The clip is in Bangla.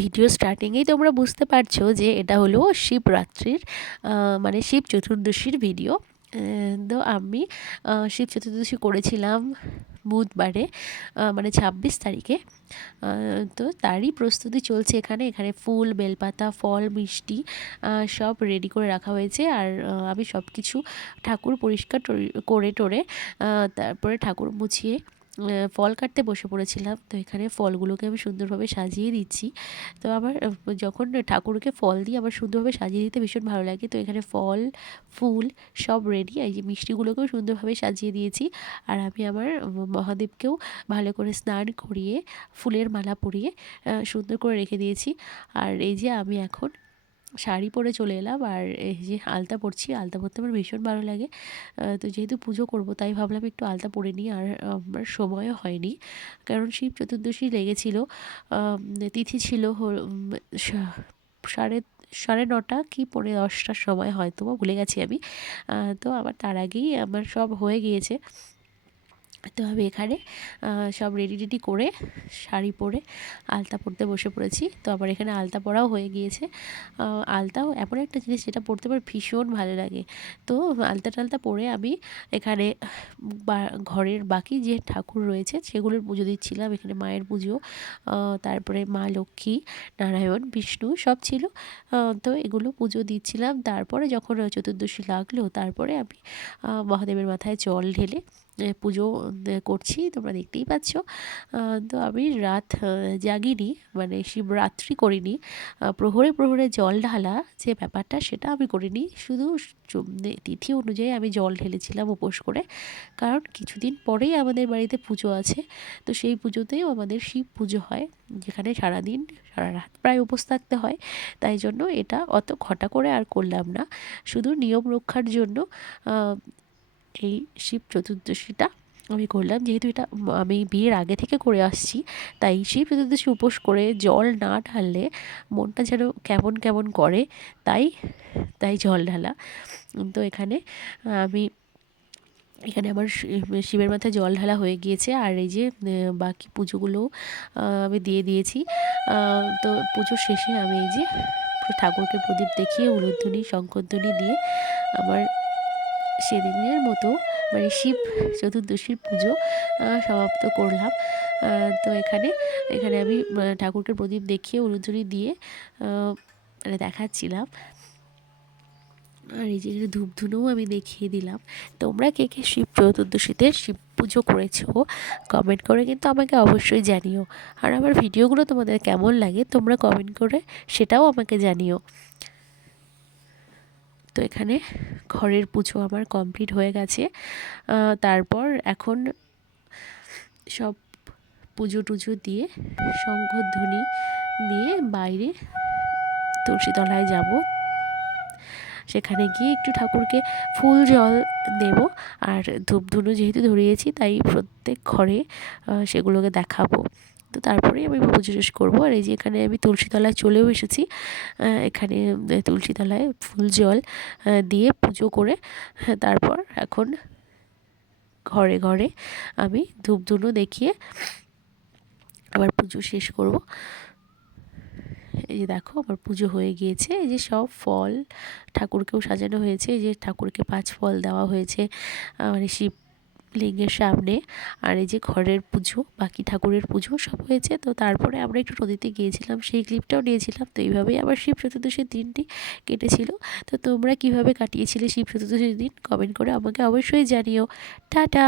ভিডিও স্টার্টিংয়েই তোমরা বুঝতে পারছো যে এটা হলো শিবরাত্রির মানে শিব চতুর্দশীর ভিডিও। তো আমি শিব চতুর্দশী করেছিলাম বুধবারে, মানে ২৬ তারিখে। তো তারই প্রস্তুতি চলছে এখানে। এখানে ফুল, বেলপাতা, ফল, মিষ্টি সব রেডি করে রাখা হয়েছে। আর আমি সব কিছু ঠাকুর পরিষ্কার করে টোরে তারপরে ঠাকুর মুছিয়ে ফল কাটতে বসে পড়েছিলাম। তো এখানে ফলগুলোকে আমি সুন্দরভাবে সাজিয়ে দিচ্ছি। তো আমার যখন ঠাকুরকে ফল দিয়ে আমার সুন্দরভাবে সাজিয়ে দিতে ভীষণ ভালো লাগে। তো এখানে ফল, ফুল সব রেডি। এই যে মিষ্টিগুলোকেও সুন্দরভাবে সাজিয়ে দিয়েছি। আর আমি আমার মহাদেবকেও ভালো করে স্নান করিয়ে ফুলের মালা পরিয়ে সুন্দর করে রেখে দিয়েছি। আর এই যে আমি এখন শাড়ি পরে চলে এলাম। আর এই যে আলতা পরছি, আলতা পরতে আমার ভীষণ ভালো লাগে। তো যেহেতু পুজো করব তাই ভাবলাম একটু আলতা পরে নিই। আর আমার সময়ও হয়নি, কারণ শিব চতুর্দশী লেগেছিল। তিথি ছিল সাড়ে 9:30 কি 9:45টার সময়, হয়তো বা ভুলে গেছি আমি। তো আমার তার আগেই আমার সব হয়ে গিয়েছে। তো আমি এখানে সব রেডি করে শাড়ি পরে আলতা পরতে বসে পড়েছি। তো আমার এখানে আলতা পরাও হয়ে গিয়েছে। আলতাও এমন একটা জিনিস যেটা পরতে আমার ভীষণ ভালো লাগে। তো আলতা টালতা পরে আমি এখানে ঘরের বাকি যে ঠাকুর রয়েছে সেগুলোর পুজো দিচ্ছিলাম। এখানে মায়ের পুজো, তারপরে মা লক্ষ্মী, নারায়ণ, বিষ্ণু সব ছিল। তো এগুলো পুজো দিচ্ছিলাম। তারপরে যখন চতুর্দশী লাগলো, তারপরে আমি মহাদেবের মাথায় জল ঢেলে পুজো করছি, তোমরা দেখতেই পাচ্ছ। তো আমি রাত জাগিনি, মানে শিবরাত্রি করিনি। প্রহরে প্রহরে জল ঢালা যে ব্যাপারটা, সেটা আমি করিনি। শুধু তিথি অনুযায়ী আমি জল ঢেলেছিলাম উপোস করে। কারণ কিছুদিন পরেই আমাদের বাড়িতে পুজো আছে। তো সেই পুজোতেও আমাদের শিব পুজো হয়, যেখানে সারাদিন সারা রাত প্রায় উপোস থাকতে হয়। তাই জন্য এটা অত ঘটা করে আর করলাম না। শুধু নিয়ম রক্ষার জন্য এই শিব চতুর্দশীটা আমি করলাম। যেহেতু এটা আমি বিয়ের আগে থেকে করে আসছি, তাই শিব চতুর্দশী উপোস করে জল না ঢাললে মনটা যেন কেমন কেমন করে। তাই তাই জল ঢালা। তো এখানে আমি এখানে আমার শিবের মাথায় জল ঢালা হয়ে গিয়েছে। আর এই যে বাকি পুজোগুলো আমি দিয়ে দিয়েছি। তো পুজোর শেষে আমি এই যে ঠাকুরকে প্রদীপ দেখিয়ে উলুধ্বনি, শঙ্খধ্বনি দিয়ে আমার সেদিনের মতো, মানে শিব চতুর্দশীর পুজো সমাপ্ত করলাম। তো এখানে এখানে আমি ঠাকুরকে প্রদীপ দেখিয়ে উলুধ্বনি দিয়ে মানে দেখাচ্ছিলাম। আর এই যে ধূপধুনোও আমি দেখিয়ে দিলাম। তোমরা কে কে শিব চতুর্দশীতে শিব পুজো করেছো কমেন্ট করে কিন্তু আমাকে অবশ্যই জানিও। আর আমার ভিডিওগুলো তোমাদের কেমন লাগে তোমরা কমেন্ট করে সেটাও আমাকে জানিও। তো এখানে ঘরের পুজো আমার কমপ্লিট হয়ে গেছে। তারপর এখন সব পুজো টুজো দিয়ে শঙ্খধ্বনি নিয়ে বাইরে তুলসীতলায় যাব। সেখানে গিয়ে একটু ঠাকুরকে ফুল জল দেব। আর ধূপধুনো যেহেতু ধরিয়েছি, তাই প্রত্যেক ঘরে সেগুলোকে দেখাবো। তো তারপরেই আমি পুজো শেষ করবো। আর এই যে এখানে আমি তুলসীতলায় চলেও এসেছি। এখানে তুলসীতলায় ফুল জল দিয়ে পুজো করে তারপর এখন ঘরে ঘরে আমি ধূপধুনো দেখিয়ে আবার পুজো শেষ করব। এই যে দেখো আমার পুজো হয়ে গিয়েছে। এই যে সব ফল ঠাকুরকেও সাজানো হয়েছে। এই যে ঠাকুরকে 5 ফল দেওয়া হয়েছে মানে শিবলিঙ্গের সামনে। আর এই যে ঘরের পুজো, বাকি ঠাকুরের পুজো সব হয়েছে। তো তারপরে আমরা একটু নদীতে গিয়েছিলাম, সেই ক্লিপটাও নিয়েছিলাম। তো এইভাবেই আবার শিব চতুর্দশীর দিনটি কেটেছিল। তো তোমরা কিভাবে কাটিয়েছিলে শিব চতুর্দশীর দিন কমেন্ট করে আমাকে অবশ্যই জানিও। টাটা।